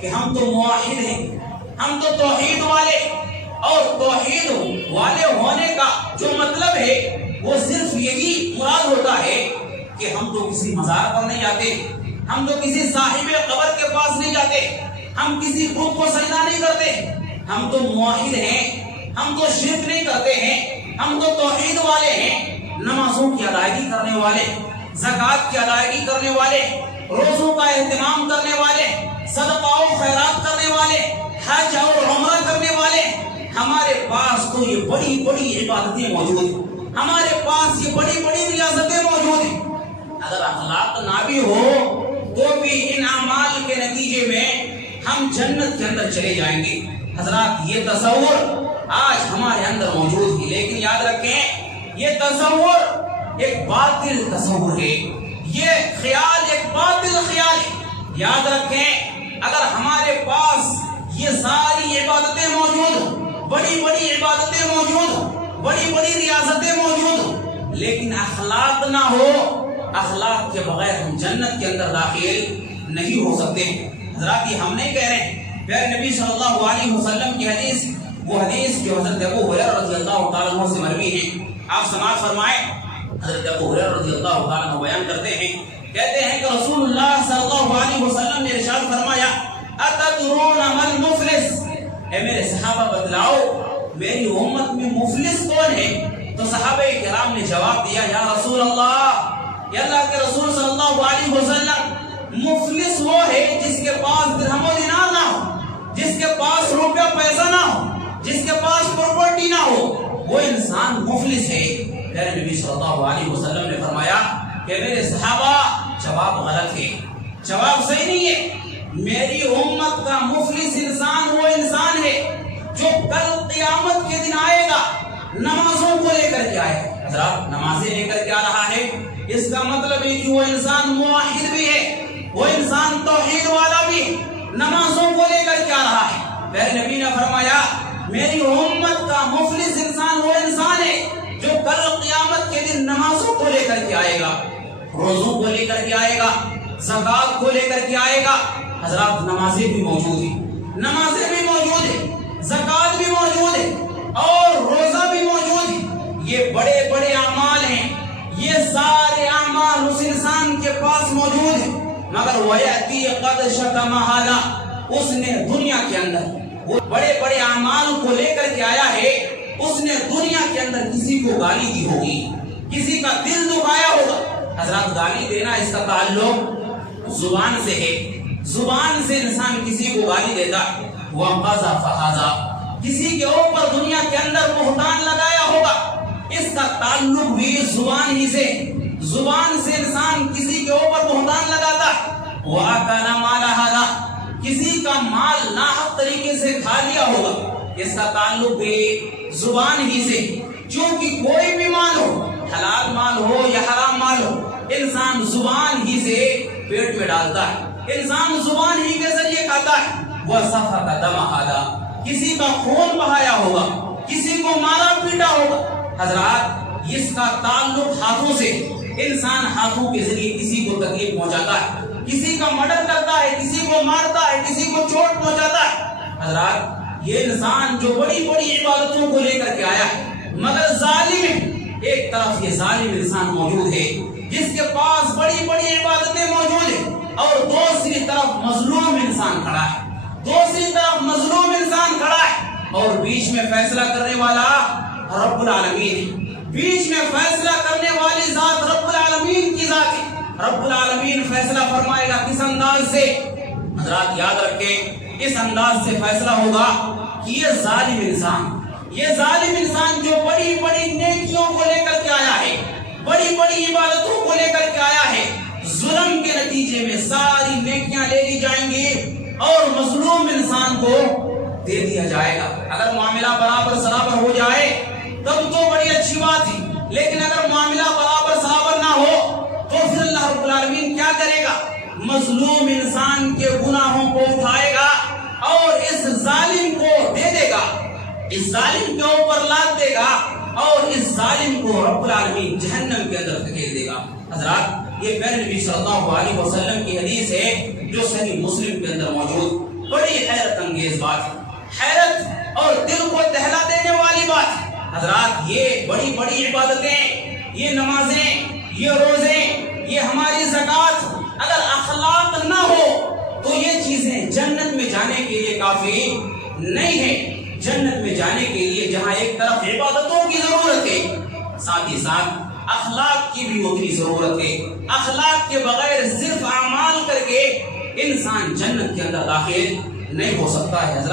کہ ہم تو موحد ہیں، ہم تو توحید والے، اور توحید والے ہونے کا جو مطلب ہے وہ صرف یہی مراد ہوتا ہے کہ ہم تو کسی مزار پر نہیں جاتے، ہم تو کسی صاحب قبر کے پاس نہیں جاتے، ہم کسی بت کو سجدہ نہیں کرتے، ہم تو موحد ہیں، ہم تو شرک نہیں کرتے ہیں، ہم تو توحید والے ہیں، نمازوں کی ادائیگی کرنے والے، زکوٰۃ کی ادائیگی کرنے والے، روزوں کا اہتمام کرنے والے، صدقہ و خیرات کرنے والے، حج اور عمرہ کرنے والے۔ ہمارے پاس تو یہ بڑی بڑی عبادتیں موجود ہیں، ہمارے پاس یہ بڑی بڑی ریاستیں موجود ہیں۔ اگر اخلاق نہ بھی ہو تو بھی ان اعمال کے نتیجے میں ہم جنت کے اندر چلے جائیں گے۔ حضرات یہ تصور آج ہمارے اندر موجود ہے، لیکن یاد رکھیں یہ تصور ایک باطل تصور ہے، یہ خیال ایک باطل خیال ہے۔ یاد رکھیں اگر ہمارے پاس یہ ساری عبادتیں موجود، بڑی بڑی عبادتیں موجود، بڑی بڑی ریاستیں موجود، لیکن اخلاق نہ ہو، اخلاق کے بغیر ہم جنت کے اندر داخل نہیں ہو سکتے۔ حضرات یہ ہم نہیں کہہ رہے ہیں، پھر نبی صلی اللہ علیہ وسلم کی حدیث، وہ حدیث جو حضرت ابو ہریرہ رضی اللہ تعالیٰ عنہ سے مروی ہے، آپ سماعت فرمائیں۔ حضرت ابو ہریرہ رضی اللہ تعالیٰ عنہ بیان کرتے ہیں، کہتے ہیں کہ رسول اللہ صلی اللہ علیہ وسلم نے ارشاد فرمایا، اتدرون من المفلس، اے میرے صحابہ بتلاؤ میری امت میں مفلس کون ہے؟ تو صحابہ کرام نے جواب دیا، یا رسول اللہ، یا اللہ کے رسول صلی اللہ علیہ وسلم، مفلس وہ ہے جس کے پاس درہم و دینار نہ ہو، جس کے پاس روپیہ پیسہ نہ ہو، جس کے پاس پراپرٹی نہ ہو، وہ انسان مفلس ہے۔ پھر نبی صلی اللہ علیہ وسلم نے فرمایا کہ میرے صحابہ جواب غلط ہے، جواب صحیح نہیں ہے۔ میری امت کا مفلس انسان وہ انسان ہے جو کل قیامت کے دن آئے گا نمازوں کو لے کر کے آئے گا۔ حضرات نمازیں لے کر کے آ رہا ہے، اس کا مطلب ہے کہ وہ انسان موحد بھی ہے، وہ انسان توحید والا بھی ہے، نمازوں کو لے کر کے آ رہا ہے۔ پھر نبی نے فرمایا میری امت کا مفلس انسان وہ انسان ہے جو کل قیامت کے دن نمازوں کو لے کر کے آئے گا، روزوں کو لے کر کے آئے گا، زکوٰۃ کو لے کر کے آئے گا۔ حضرات نمازیں بھی موجود ہیں، نمازیں بھی موجود ہیں، زکوٰۃ بھی موجود ہے اور روزہ بھی موجود ہے، یہ بڑے بڑے اعمال ہیں، یہ سارے اعمال اس انسان کے پاس موجود ہیں، مگر وَيَأْتِي قَدْ شَتَمَ هَذَا، اس نے دنیا کے اندر وہ بڑے بڑے اعمال کو لے کر کے آیا ہے، اس نے دنیا کے اندر کسی کو گالی دی ہوگی، کسی کا دل دکھایا ہوگا۔ حضرات گالی دینا اس کا تعلق زبان سے ہے، زبان سے انسان کسی کو گالی دیتا ہے، وَقَذَفَ هَذَا، کسی کے اوپر دنیا کے اندر بہتان لگایا ہوگا، اس کا تعلق بھی زبان ہی سے، زبان سے انسان کسی کے اوپر بہتان لگاتا ہے۔ وَأَكَلَ مَالَ هَذَا، کسی کا مال ناحق طریقے سے کھا لیا ہوگا، اس کا تعلق بھی زبان ہی سے، چونکہ کوئی بھی مال ہو، حلال مال ہو یا حرام مال ہو، انسان زبان ہی سے پیٹ میں ڈالتا ہے، انسان زبان ہی کے ذریعے کھاتا ہے۔ وَسَفَكَ دَمَ هَذَا، کسی کا خون بہایا ہوگا، کسی کو مارا پیٹا ہوگا۔ حضرات اس کا تعلق ہاتھوں سے، انسان ہاتھوں کے ذریعے کسی کو تکلیف پہنچاتا ہے، کسی کا مرڈر کرتا ہے، کسی کو مارتا ہے، کسی کو چوٹ پہنچاتا ہے۔ حضرات یہ انسان جو بڑی بڑی عبادتوں کو لے کر کے آیا ہے، مگر ظالم ہے، ایک طرف یہ ظالم انسان موجود ہے جس کے پاس بڑی بڑی عبادتیں موجود ہیں، اور دوسری طرف مظلوم انسان کھڑا ہے، دوسری طرف مظلوم انسان کھڑا ہے، اور بیچ میں فیصلہ کرنے والا رب العالمین ہے، بیچ میں فیصلہ کرنے والی ذات رب العالمین کی ذات ہے۔ رب العالمین فیصلہ فرمائے گا کس انداز سے؟ حضرات یاد رکھیں اس انداز سے فیصلہ ہوگا کہ یہ ظالم انسان جو بڑی بڑی نیکیوں کو لے کر کے آیا ہے، بڑی بڑی عبادتوں کو لے کر کے آیا ہے، ظلم کے نتیجے میں ساری نیکیاں لے لی جائیں گی اور مظلوم انسان کو دے دیا جائے گا۔ اگر معاملہ برابر سرابر ہو جائے تب تو بڑی اچھی بات ہے، لیکن اگر معاملہ برابر سرابر نہ ہو تو پھر اللہ رب العالمین کیا کرے گا؟ مظلوم انسان کے گناہوں کو اٹھائے گا اور اس ظالم کو دے دے گا، اس ظالم کے اوپر لاد دے گا، اور اس ظالم کو رب العالمین جہنم کے اندر دھکیل دے گا۔ حضرات یہ پیارے نبی صلی اللہ علیہ وسلم کی حدیث ہے جو صحیح مسلم کے اندر موجود۔ بڑی حیرت انگیز بات ہے، حیرت اور دل کو دہلا دینے والی بات ہے۔ حضرات یہ بڑی بڑی عبادتیں، یہ نمازیں، یہ روزے، یہ ہماری زکوٰۃ اگر اخلاق نہ ہو تو یہ چیزیں جنت میں جانے کے لیے کافی نہیں ہے۔ جنت میں جانے کے لیے جہاں ایک طرف عبادتوں کی ضرورت ہے، ساتھ ہی ساتھ اخلاق کی بھی اتنی ضرورت ہے۔ اخلاق کے بغیر صرف اعمال کر کے انسان جنت کے اندر داخل نہیں ہو سکتا ہے حضرات۔